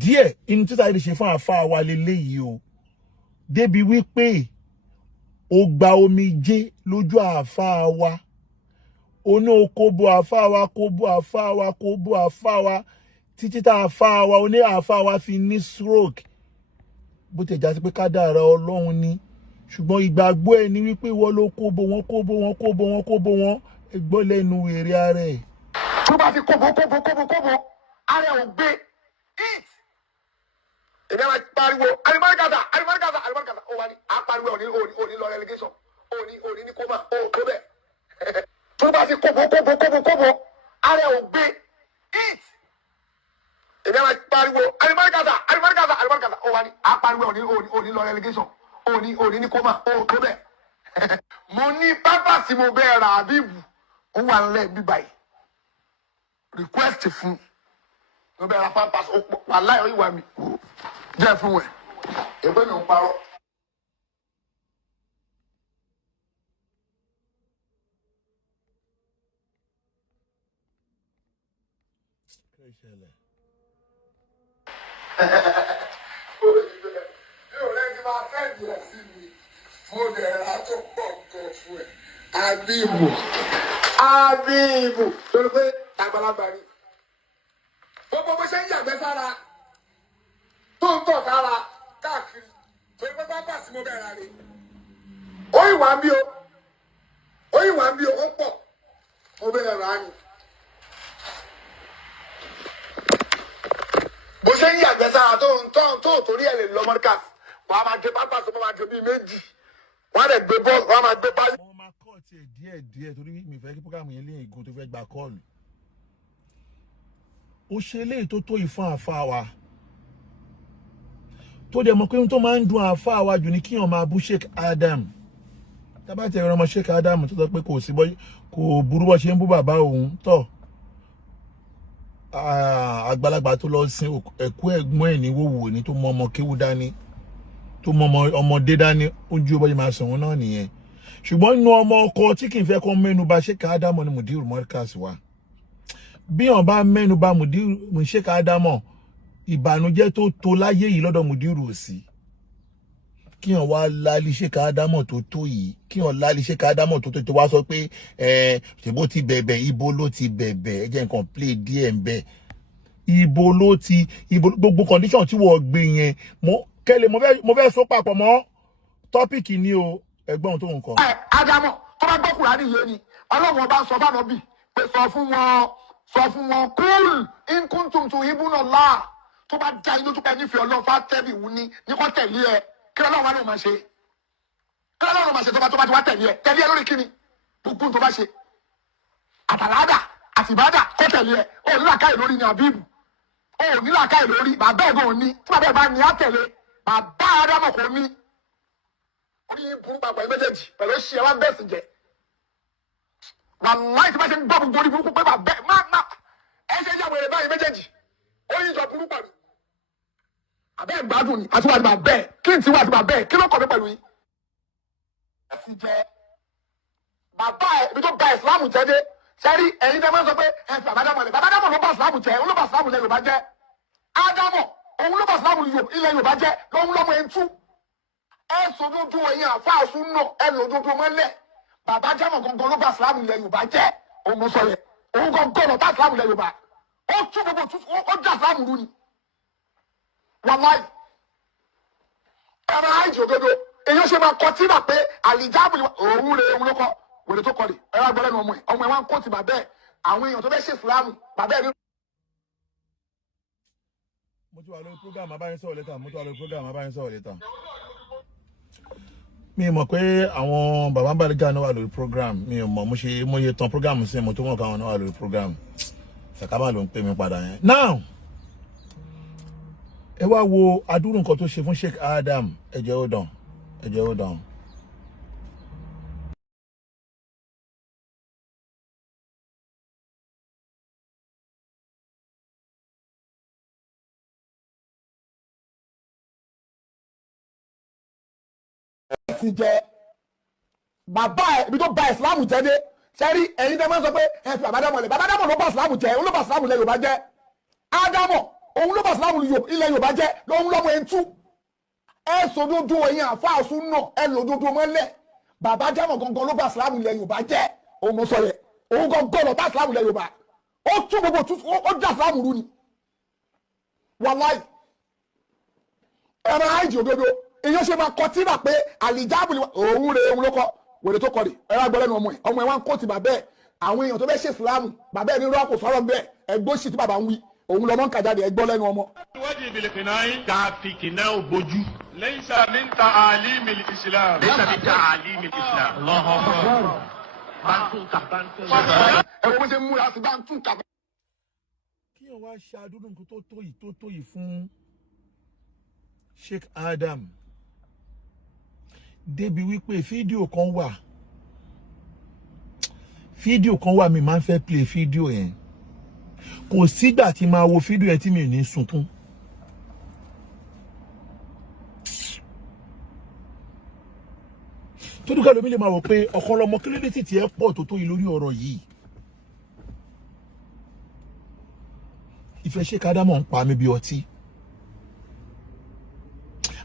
díẹ̀ inú tí Saidi ṣe fún àfa wa leléyìí o débi wípé ó gba omijé lójú àfa wa oní okóbo àfa wa kóbo àfa wa kóbo àfa wa títí tá àfa wa oní àfa wa fi ní stroke bó ti já sí pé kádàrá Ọlọ́run ni ṣùgbọ́n ìgbàgbọ́ ẹ̀ ni wípé wọ́n ló kóbo wọn ẹgbọ́ lẹ́nu èrè ara ẹ̀. tó bá fi kóbo ara ò gbé eat èmi àwọn pariwo alimarikata ó wà ní apariwo òní lọ relegation òní ní kóma ó tó bẹ́ẹ̀ tó bá fi kóbo ara ò gbé eat èmi àwọn pariwo alimarikata ó wà ní apariwo òní lọ relegation òní ní kóma ó tó bẹ́ẹ̀ mo ní pápá tí mo bẹ́ẹ̀ ra àbíbù ó wà nílẹ̀ bíbá yìí request fún mo bẹ́ẹ̀ ra pápá wà láyọ̀ ìwà mi jẹ́ fún wẹ̀ ẹgbẹ́ mi ò parọ́. Àbíbù torí pé àgbàlagbà ni gbogbo bó ṣe ń yàgbẹ́ sára tó ń tọ̀ sára káàkiri torí pé bá bàtí mo bẹ̀rẹ̀ rè ó ìwà ń bí o ó pọ̀ mo bẹ̀rẹ̀ rà ni bó ṣe ń yàgbẹ́ sára tó torí ẹ̀ lè lọ mọ́ríkà wàá máa jẹ pápá tó máa jẹ bíi méjì wọ́n á lè gbé bọ́ọ̀lù wọ́n á máa gbé pálí. wọ́n máa kọ́ tiẹ̀ díẹ̀ torí mi fẹ́ kí programu yẹn lé ègún tó fẹ́ gba kọ́ọ̀lù. ó ṣe eléyìí tó tó ìfún àfa wa tó dẹ̀ mọ̀ pé tó máa ń dùn àfa wa jù ní kíyàn máa bú Sheikh Adam tábà tẹ̀ ẹ̀rọ ọmọ Sheikh Adam tó sọ pé kò burú bọ́ ṣe ń bú bàbá òun tọ̀ àgbàlagbà tó lọ sin ẹ̀kú ẹ̀gbọ́n ẹ̀ ní wòwò ní tó mọ ọmọ kéwú dání tó mọ ọmọdé dání ojú ọbọ̀ yìí máa sọ wọn náà nìyẹn ṣùgbọ́n inú ọmọ ọkọ tí kì í fẹ́ kọ́ mẹ́nu bà Sheikh Adam ni Mudiru Markaz wa bí wọn bá mẹ́nu bà Mudiru Sheikh Adam ìbànújẹ́ tó láyé yìí lọ́dọ̀ Mudiru òsì kí wọn wá lálí Sheikh Adam tó yìí kí wọn lálí Sheikh Adam tó wá sọ pé ṣèbó ti bẹ̀bẹ̀ ibo ló ti bẹ̀bẹ̀ ẹ jẹ́ nǹkan play díẹ̀ ń bẹ̀ ibo gbogbo condition tí wọ́n gbé yẹn kẹ́lẹ̀ mo fẹ́ so papọ̀ mọ́ tọ́pìkì ni o ẹgbọ́n tó ń kọ. Ádámọ̀ tó bá gbọ́ Kùránì yé ni Ọlọ́run ọba sọ fún ànábì pé sọ fún wọn kúl in kuntum tuhibbunallah tó bá já inú tó pẹ́ nífẹ̀ẹ́ Ọlọ́run fún àtẹ́bí wù ní kò tẹ̀lé ẹ kí Ọlọ́run wà ní òun máa ṣe kí Ọlọ́run máa ṣe tó bá ti wá tẹ̀lé ẹ lórí kíni gbogbo tó bá ṣe àtàládà àtìbádà kó tẹ̀lé ẹ ó ní làákàyè lórí ni àbíbù ó ní làákàyè lórí bàbá ẹ̀gbọ́n òní tí bàbá ẹ̀ bá ní àtẹ̀lé bàbá Ádámọ̀ kò ní orí burúkú àgbà méjèèjì pẹ̀lú ṣe ẹ wá bẹ́ẹ̀ sì jẹ́ wàláì tí bá ṣe ń gbọ́ gbogbo orí burúkú pé bàbá ẹ ṣe yàwó èrè báyìí méjèèjì orí ìjọ burúkú pẹ̀lú àbẹ́ ìgbádùn ni àti wà ní bàbá ẹ̀ kí n ti wà ní bàbá ẹ̀ kí ló kọ̀ mí pẹ̀lú yìí. ẹ sì jẹ bàbá ẹ ibi tó ba ìsìlámù jẹ́ dé sẹ́rí ẹ̀yin tẹ́ máa ń sọ pé ẹ fi àbádámọ̀ lẹ̀ bàbádámọ̀ ló bá ìsìlámù jẹ́ òun ló bá ìsìlámù lẹ̀ Yorùbá jẹ́ Ádámọ̀ òun ló bá ìsìlámù ilẹ̀ Yorùbá jẹ́ lòun lọ́mọ ẹ̀ ń tú ẹ sòdodo ẹ̀yin àfáàsù náà ẹ lòdodo mọ́lẹ̀ bàbá jámọ̀ gangan ló bá ìsìlámù ilẹ̀ Yorùbá jẹ́ òun sọ yẹ òun gangan ló bá ìsìlámù ilẹ̀ Yorùbá ó tú gbogbo ó já ìsìlámù rú ni wàláì ẹ̀rọ àìjì òdodo èyí ó ṣe máa kọ tíra pé àlìjáàbù òun rè òun ló kọ wèrè tó kọ rè ẹ̀rọ agbọ́lẹ́nu ọmọ ẹ̀ wá ń kó ti bàbá ẹ̀ àwọn èèyàn tó fẹ́ ṣe ìsìlámù bàbá ẹ̀ ní. mo ti wà lórí program abáyẹnsọ̀rọ̀ lẹ́tà mi mọ̀ pé àwọn bàbá Bariga náà wà lórí program mi ò mọ̀ mo yẹ tán program sí mo tó mọ̀ káwọn náà wà lórí program ṣàkábà ló ń pè mí padà yẹn. Now ẹ wá wo adúrú nǹkan tó ṣe fún Sheikh Adam ẹ jẹ́ ó dàn. sì jẹ bàbá ẹ ibi tó ba ìsìlámù jẹ́ dé sẹ́rí ẹ̀yin tẹ́ máa ń sọ pé ẹ fi àbádámọ̀ lẹ̀ bàbádámọ̀ ló bá ìsìlámù jẹ́ òun ló bá ìsìlámù lẹ̀ Yorùbá jẹ́ Ádámọ̀ òun ló bá ìsìlámù ilẹ̀ Yorùbá jẹ́ lóhun lọ́mọ ẹ̀ ń tú ẹ sòdodo ẹ̀yin àfáàsù náà ẹ lòdodo mọ́lẹ̀ bàbá jámọ̀ gangan ló bá ìsìlámù ilẹ̀ Yorùbá jẹ́ òun mo sọ yẹ òun gangan lọ bá ìsìlámù ilẹ̀ Yorùbá ó tú gbogbo ó já ìsìlámù rú ni wàláì ẹ̀rọ àìjì òdodo èyàn ṣe máa kọ tíra pé àlìjáàbù ni òun rè òun ló kọ wèrè tó kọ rè ẹ̀rọ agbọ́lẹ́nu ọmọ ẹ̀ wá ń kó ti bàbá ẹ̀ àwọn èèyàn tó fẹ́ ṣe ìsìlámù bàbá ẹ̀ ní rọ́ọ̀kù sọ̀rọ̀ bẹ́ẹ̀ ẹgbó sì tí bàbá ń wí òun lọ́mọ ń kàjáde ẹgbọ́ lẹ́nu ọmọ. ìwádìí ìbílẹ̀ kìnnáyí káfí kìnnáà ò bójú. laysa min ta'alimi al-islam. laysa min ta'alimi al-islam. Allahu akbar. bàtúkà. ẹ wọ́n ṣe múra sí bàtúkà. kí wọ́n wá ṣàdúró nǹkan tó tó yìí fún Sheikh Adam débi wípé fídíò kan wà mi máa ń fẹ́ play fídíò yẹn kò sígbà tí máa wo fídíò yẹn tí mi ò ní sunkún tó dúkà lómi lè máa wò pé ọ̀kan lọmọ kílódé tí ẹ pọ̀ tó tó yìí lórí ọ̀rọ̀ yìí ìfẹ́ Sheikh Adam ń pa mi bí ọtí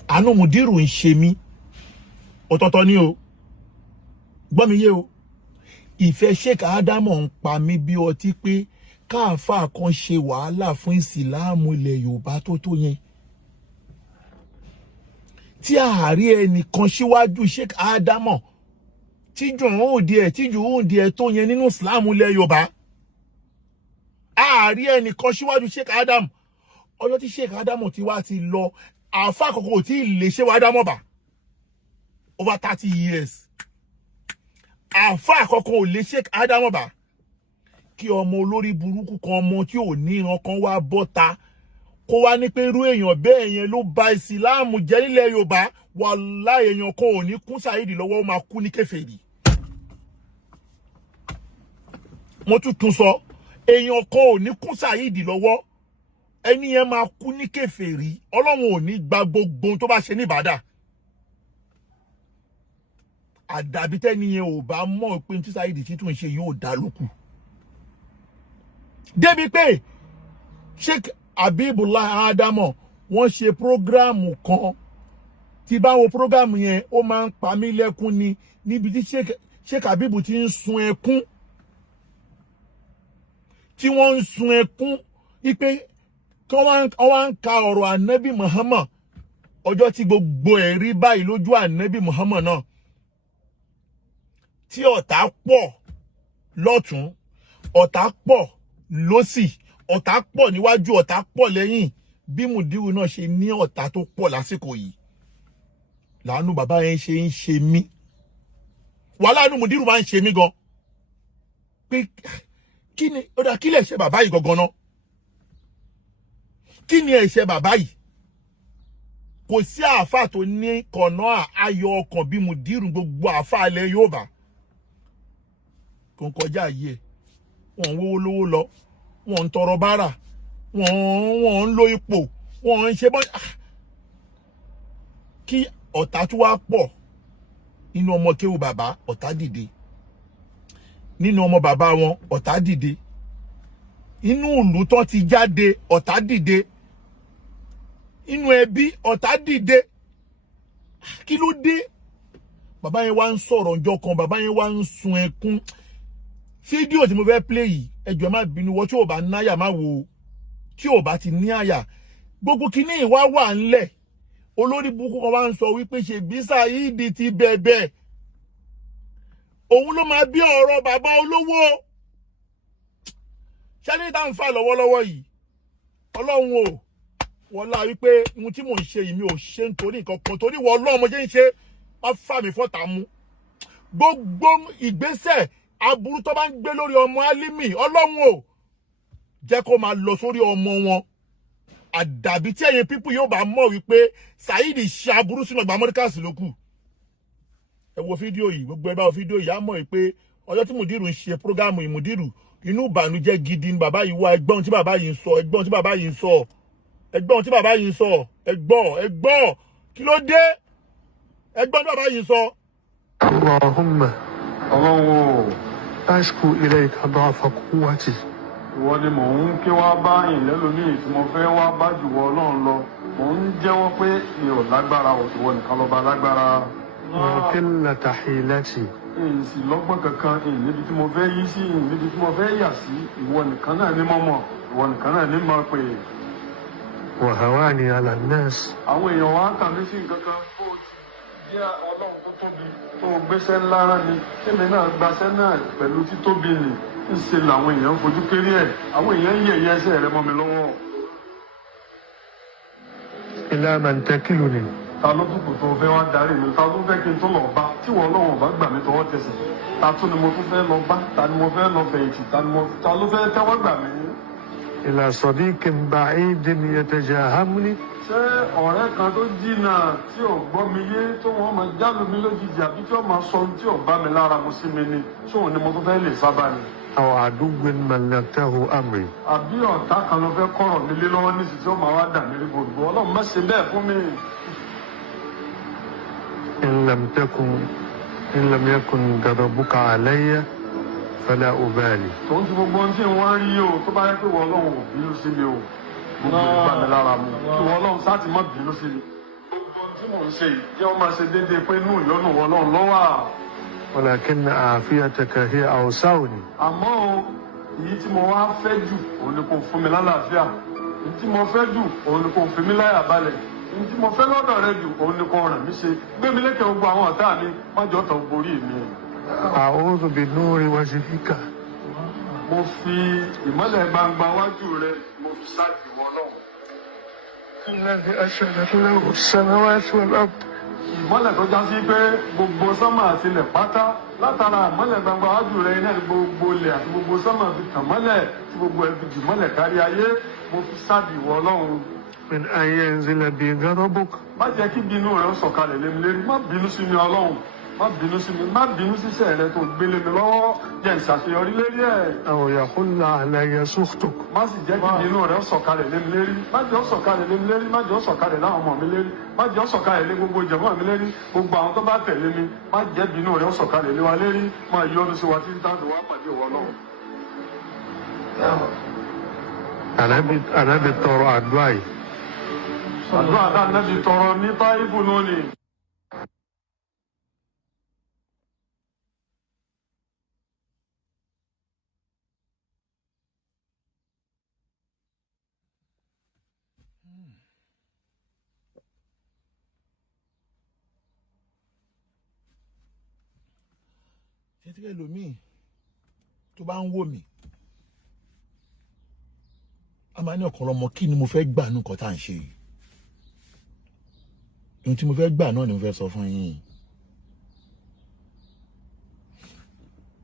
àánú mùdírù ń ṣe mí ọ̀tọ̀ọ̀tọ̀ ni o gbọ́ mi yé o ìfẹ́ Sheikh Adam ń pa mí bí ọtí pé káàfà kan ṣe wàhálà fún ìsìláàmù ilẹ̀ Yorùbá tó tó yẹn tí ààrí ẹnìkan síwájú Sheikh Adam tíjú òǹdí ẹ̀ tó yẹn nínú ìsìláàmù ilẹ̀ Yorùbá ààrí ẹnìkan síwájú Sheikh Adam ọjọ́ tí Sheikh Adam ti wá ti lọ àfà àkọ́kọ́ tí lè ṣe wá dámọ̀ bá over 30 years àfà àkọ́kọ́ ò lè Sheikh Adam bá kí ọmọ olórí burúkú kan ọmọ tí ò ní ìran kan wá bọ́ta kó wá ní pé irú èèyàn bẹ́ẹ̀ yẹn ló ba ìsìláàmù jẹ́ nílẹ̀ Yorùbá wàláhì èèyàn kan ò ní kún Saidi lọ́wọ́ ó máa kú ní kèfèrí mo tún sọ èèyàn kan ò ní kún Saidi lọ́wọ́ ẹni yẹn máa kú ní kèfèrí Ọlọ́run ò ní gba gbogbo tó bá ṣe ní ìbádà àdàbí tẹ́ni yẹn ò bá mọ̀ pé tí Saidi tí tún ṣe yóò dá lókù débi pé Sheikh Abibullah Adamo wọ́n ṣe prógráàmù kan tí bá wo prógráàmù yẹn ó máa ń pa mí lẹ́kún ni níbi tí Sheikh Abibu ti ń sun ẹkún tí wọ́n ń sun ẹkún wípé kí wọ́n ń ka ọ̀rọ̀ ànábì Muhammad ọjọ́ tí gbogbo ẹ̀ rí báyìí lójú ànábì Muhammad náà tí ọ̀tá pọ̀ lọ́tún ọ̀tá pọ̀ lósì ọ̀tá pọ̀ níwájú ọ̀tá pọ̀ lẹ́yìn bí mùdírù náà ṣe ní ọ̀tá tó pọ̀ lásìkò yìí láàánú bàbá yẹn ṣe ń ṣe mí wàhálà àánú mùdírù máa ń ṣe mí gan pé kí ni ó dá kí lè ṣe bàbá yìí gangan náà kí ni ẹ̀ṣẹ̀ bàbá yìí kò sí àáfà tó ní kọ̀nà ayọ̀ ọkàn bí mùdírù gbogbo àáfà ilẹ̀ Yorùbá kò ń kọjá yìí wọ́n ń wówó lówó lọ wọ́n ń tọrọ bárà wọ́n ń lo ipò wọ́n ń ṣe bọ́ kí ọ̀tá tó wá pọ̀ nínú ọmọ kéwù bàbá ọ̀tá dìde nínú ọmọ bàbá wọn ọ̀tá dìde inú ìlú tó ti jáde ọ̀tá dìde inú ẹbí ọ̀tá dìde kí ló dé bàbá yẹn wá ń sọ̀rọ̀ ọjọ́ kan bàbá yẹn wá ń sun ẹkún fídíò tí mo fẹ́ play yìí ẹjọ́ má bínú wọ́n tí ò bá náyà má wo tí ò bá ti ní àyà gbogbo kíní ìwá wà ńlẹ̀ olórí burúkú kan wá ń sọ wípé ṣe bí Saidi ti bẹ̀bẹ̀ òun ló máa bí ọ̀rọ̀ bàbá olówó ṣẹ́ni tá ń fà lọ́wọ́lọ́wọ́ yìí Ọlọ́run o wọ́n lá wípé ohun tí mò ń ṣe yìí mi ò ṣe nítorí nǹkan kan torí wọ́n Ọlọ́run mo jẹ́ ń ṣe wọ́n fà mí fọ́tà mú gbogbo ìgbésẹ̀ aburú tó bá ń gbé lórí ọmọ Álímì Ọlọ́run o jẹ́ kó máa lọ sórí ọmọ wọn àdàbí tí ẹ̀yin pípù yóò bá mọ̀ wípé Saidi ṣe aburú sínú ọgbà Amẹ́ríkà ló kù ẹ wo fídíò yìí gbogbo ẹ bá wo fídíò yìí á mọ̀ wípé ọjọ́ tí mùdírù ń ṣe prógámù ìmùdírù inú ìbànújẹ́ gidi ni bàbá yìí wá ẹgbọ́n tí bàbá yìí ń sọ ẹgbọ́n tí bàbá yìí ń sọ ẹgbọ́n tí bàbá yìí ń sọ ẹgbọ́n kí ló dé ẹgbọ́n tí bàbá yìí ń sọ. Allahumma ashku ilayka da'fa quwwati ìwọ ni mò ń ké wá bá ìlẹ́lòmíì tí mo fẹ́ wá bá jù wọ Ọlọ́run lọ mò ń jẹ́wọ́ pé mi ò lágbára òtùwọ́ nìkan lọ́ba lágbára. وقلة حيلتي èsì lọ́gbọ́n kankan níbi tí mo fẹ́ yí sí níbi tí mo fẹ́ yà sí ìwọ nìkan náà ní mọ́mọ́ ìwọ nìkan náà ní mọ́ pé. وهواني على الناس àwọn èèyàn wa kà mí sí nǹkan kan tó jẹ́ Ọlọ́run tó tóbi tó gbéṣẹ́ ńlá rán mi kémi náà gbaṣẹ́ náà pẹ̀lú títóbi nì ń ṣe làwọn èèyàn fojú kéré ẹ̀ àwọn èèyàn ń yẹ̀yẹ́ ẹsẹ̀ rẹ mọ́ mi lọ́wọ́. إلى من تكلني ta ló tún kù tó fẹ́ wá darí mi ta ló fẹ́ kí n tó lọ bá tí wọ́n lọ́wọ́ bá gbà mí tọwọ́ tẹsẹ̀ ta tún ni mo tún fẹ́ lọ bá ta ni mo fẹ́ lọ fẹ̀yìntì ta ló fẹ́ tẹ́wọ́ gbà mí. إلى صديق بعيد يتجاهمني ṣé ọ̀rẹ́ kan tó jìnnà tí ò gbọ́ mi yé tó wọ́n máa jálù mí lójijì àbí tí wọ́n máa sọ ohun tí ò bá mi lára mu sí mi ni ṣóun ni mo tún fẹ́ lè sábà ni. أو عدو ملكته أمري àbí ọ̀tá kan ló fẹ́ kọ̀rọ̀ mi lé lọ́wọ́ nísìsiyìí tí ó máa wá dà mí rí gbogbo Ọlọ́run má ṣe bẹ́ẹ̀ fún mi. إن لم يكن غضبك علي فلا أبالي. tòun ti gbogbo ohun tí wọ́n rí o tó bá yẹ pé wọ́n Ọlọ́run ò bínú sí mi o gbogbo ìgbà mi lára mu kí wọ́n Ọlọ́run sáà ti má bínú sí mi. gbogbo ohun tí mò ń ṣe yìí jẹ́ wọ́n máa ṣe déédéé pé inú ìyọ́nú wọ́n Ọlọ́run lọ́wọ́. ولكن عافيتك هي أوسعني. àmọ́ o èyí tí mo wá fẹ́ jù òun ni kò fún mi lálàáfíà èyí tí mo fẹ́ jù òun ni kò fi mí láyà balẹ̀ èyí tí mo fẹ́ lọ́dọ̀ rẹ jù òun ni kò ràn mí ṣe gbé mi lékè gbogbo àwọn ọ̀tá mi má jọ tàn borí mi. أعوذ بنور وجهك mo fi ìmọ́lẹ̀ gbangba wájú rẹ mo fi ṣáàjì wọ Ọlọ́run. الذي أشهدت له السماوات والأرض. ìmọ́lẹ̀ tó já sí pé gbogbo sánmà àti ilẹ̀ pátá látara ìmọ́lẹ̀ gbangba wájú rẹ iná ní gbogbo ilẹ̀ àti gbogbo sánmà fi tàn mọ́lẹ̀ tí gbogbo ẹ̀ fi jù mọ́lẹ̀ kárí ayé mo fi ṣáàjì wọ Ọlọ́run. من أن ينزل بي غضبك má jẹ́ kí bínú rẹ ó sọ̀kalẹ̀ lé mi lérí má bínú sí mi Ọlọ́run má bínú sí mi má bínú síṣẹ́ rẹ tó gbélé mi lọ́wọ́ jẹ́ ìṣàṣeyọrí lérí ẹ̀. أو يحل علي سخطك. má sì jẹ́ kí bínú rẹ ó sọ̀kalẹ̀ lé mi lérí má jẹ́ ó sọ̀kalẹ̀ lé mi lérí má jẹ́ ó sọ̀kalẹ̀ láwọn ọmọ mi lérí má jẹ́ ó sọ̀kalẹ̀ lé gbogbo jàmá mi lérí gbogbo àwọn tó bá tẹ̀lé mi má jẹ́ bínú rẹ ó sọ̀kalẹ̀ lé wa lérí má yọ́nú sí wa títí táwọn wá pàdé ìwọ Ọlọ́run. أنا بتورو أدواي. àdúrà tá Ànábì tọrọ ní Táífù lónìí. ṣé tí ẹlòmíì tó bá ń wò mí a máa ní ọ̀kan ọmọ kí ni mo fẹ́ gbà nǹkan tá à ń ṣe yìí ohun tí mo fẹ́ gbà náà ni mo fẹ́ sọ fún yín.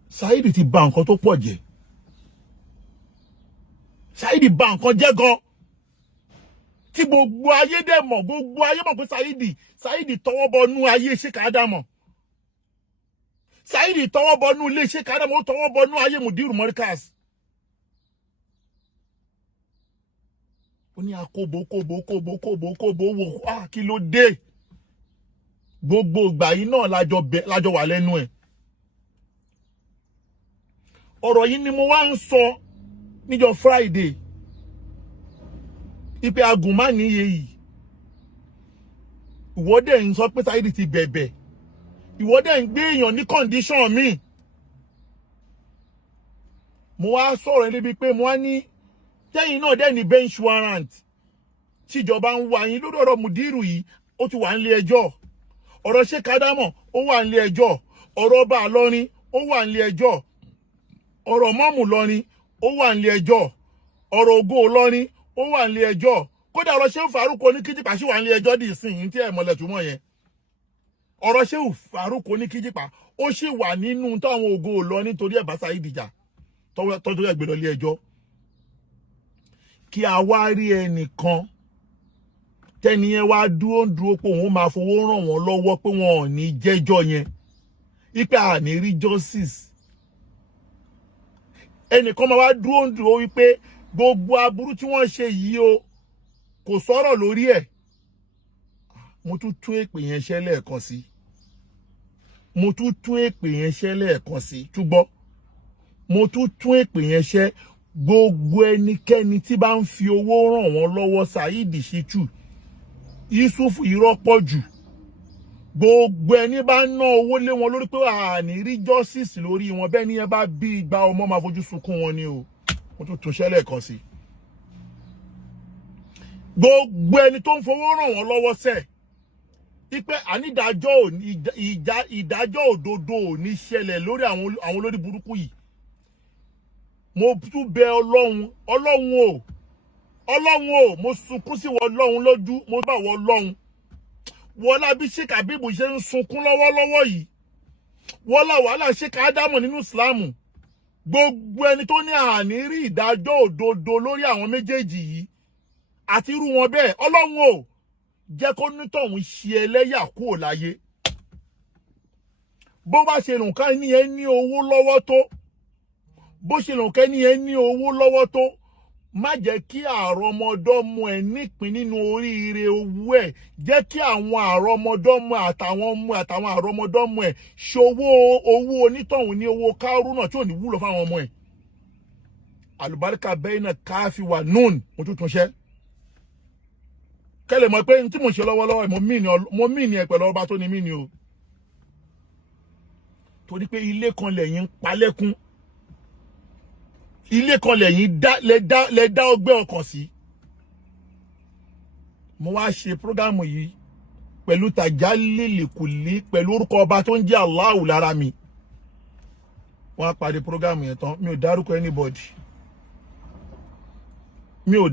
Saidi ti bà nǹkan tó pọ̀ jẹ́ Saidi bà nǹkan jẹ́ gan tí gbogbo ayé dẹ̀ mọ̀ gbogbo ayé mọ̀ pé Saidi tọwọ́ bọ nú ayé ṣe ká dá mọ̀ Saidi tọwọ́ bọ nú ilé ṣe ká dá mọ̀ ó tọwọ́ bọ nú ayé Mudiru Morikas. Ó ní akóbo kóbo wò kí ló dé gbogbo ìgbà yìí náà lájọ wà lẹ́nu ẹ̀. Ọ̀rọ̀ yìí ni mo wá ń sọ níjọ́ Friday ipe agùnmá níye yìí ìwọ́dẹ̀ ń sọ pé Saidi ti bẹ̀bẹ̀ ìwọ́dẹ̀ ń gbé èèyàn ní condition mi. Mo wá sọ̀rọ̀ ẹ̀ débi pé mo wá ní tẹ́yìn náà dẹ̀ ní bench warrant tíjọba ń wá yín lórí ọ̀rọ̀ Mudiru yìí ó ti wà nílé ẹjọ́ ọ̀rọ̀ Sheikh Adamu ó wà nílé ẹjọ́ ọ̀rọ̀ ọba Ìlọrin ó wà nílé ẹjọ́ ọ̀rọ̀ mọ́mù Ìlọrin ó wà nílé ẹjọ́ ọ̀rọ̀ Ògo Ìlọrin ó wà nílé ẹjọ́ kódà ọ̀rọ̀ Shehu Faruq Oníkíjìpá sì wà nílé ẹjọ́ dì sí yìí tí ẹ̀ mọ̀lẹ̀ túmọ̀ yẹn ọ̀rọ̀ Shehu Faruq Oníkíjìpá ó sì wà nínú táwọn Ògo Ìlọrin nítorí ẹ̀ bá Saidi jà tọ́jú ẹ̀ gbé lọ ilé ẹjọ́. Kí a wá rí ẹnìkan tẹ́niyẹn wá dúró pé òun máa fowó ràn wọ́n lọ́wọ́ pé wọn ò ní jẹ́jọ́ yẹn ipe àní rí justice. Ẹnìkan máa wá dúró wípé gbogbo aburú tí wọ́n ṣe yìí o kò sọ̀rọ̀ lórí ẹ̀. Mo tún tún èpè yẹn ṣẹ́ lẹ́ẹ̀kan sí mo tún tún èpè yẹn ṣẹ́ lẹ́ẹ̀kan sí túbọ̀ mo tún tún èpè yẹn ṣẹ́ gbogbo ẹnikẹ́ni tí bá ń fi owó ràn wọ́n lọ́wọ́ Saidi Shitu Yusuf irọ́ pọ̀ jù gbogbo ẹni bá ná owó lé wọn lórí pé àní rí justice lórí wọn bẹ́ẹ̀ ni ẹ bá bí igba ọmọ máa fojú sunkún wọn ni o mo tún tún ṣẹlẹ̀ kan sí gbogbo ẹni tó ń fowó ràn wọ́n lọ́wọ́ sẹ́ẹ̀ ipe ìdájọ́ òdodo ò ní ṣẹlẹ̀ lórí àwọn olórí burúkú yìí mo tún bẹ Ọlọ́run o mo sunkún sí wọ Ọlọ́run lójú mo bá wọ Ọlọ́run wọlá bí Sheikh Habibu ṣe ń sunkún lọ́wọ́lọ́wọ́ yìí wọlá wàhálà Sheikh Adamu nínú Islam gbogbo ẹni tó ní àní rí ìdájọ́ òdodo lórí àwọn méjèèjì yìí àti irú wọn bẹ́ẹ̀ Ọlọ́run o jẹ́ kó nítọ̀hún ṣe ẹlẹ́yà kúrò láyé bó bá ṣe nǹkan ní ẹ ní owó lọ́wọ́ tó bó ṣe nǹkan ní ẹ ní owó lọ́wọ́ tó má jẹ́ kí àrọmọdọ́mọ ẹ nípìn nínú oríire owó ẹ jẹ́ kí àwọn àrọmọdọ́mọ àtàwọn àrọmọdọ́mọ ẹ ṣòwò owó onítọ̀hún ní owó kárúnà tí ò ní wúlò fáwọn ọmọ ẹ àlùbáríkà bẹ́ẹ̀nà káfí wà nùn mo tún túnṣẹ́ kẹ́lẹ̀ mọ̀ pé tí mo ṣe lọ́wọ́lọ́wọ́ mo mí ni ẹ pẹ̀lú ọba tó ní mí ni o torí pé ilé kan lẹ́yìn palẹ́kún ilé kan lẹ́yìn lẹ dá ọgbẹ́ ọkàn sí mo wá ṣe prógámù yìí pẹ̀lú tàjálìlìkùlì pẹ̀lú orúkọ ọba tó ń jẹ́ Allahu lára mi wọ́n á parí prógámù yẹn tán mi ò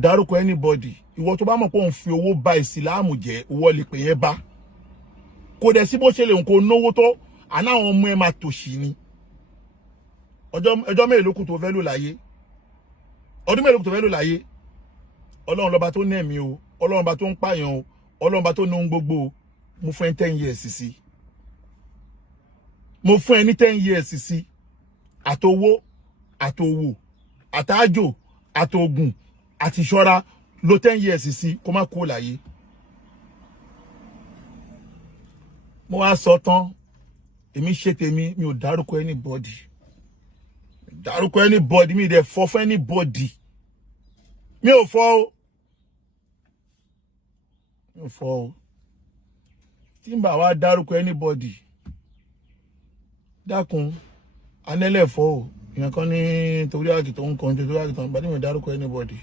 dárúkọ anybody ìwọ tó bá mọ̀ pé òun fi owó ba ìsìláàmù jẹ́ owó lè pè yẹn bá kò dẹ̀ sí bó ṣe lè nǹkan náwó tó àná àwọn ọmọ ẹ máa tòṣì ni ọjọ́ mélòó kù tó fẹ́ lò láyé ọdún mélòó kù tó fẹ́ lò láyé Ọlọ́run lọ́ba tó ní ẹ̀mí o Ọlọ́run lọ́ba tó ń pààyàn o Ọlọ́run lọ́ba tó ní ohun gbogbo mo fún ẹ 10 years sí mo fún ẹ ní 10 years sí àtowó àtòwò àtàjò àtògùn àti ṣọ́ra lo 10 years sí kó má kó láyé mo wá sọ tán èmi ṣe tèmi mi ò dárúkọ anybody mi dẹ̀ fọ́ fún anybody mi ò fọ́ o tí n bá wá dárúkọ anybody dákun anẹ́lẹ̀ fọ́ o ìyẹn kan ní torí àkìtọ̀ ń kàn torí àkìtọ̀ ń bá ní mi dárúkọ anybody.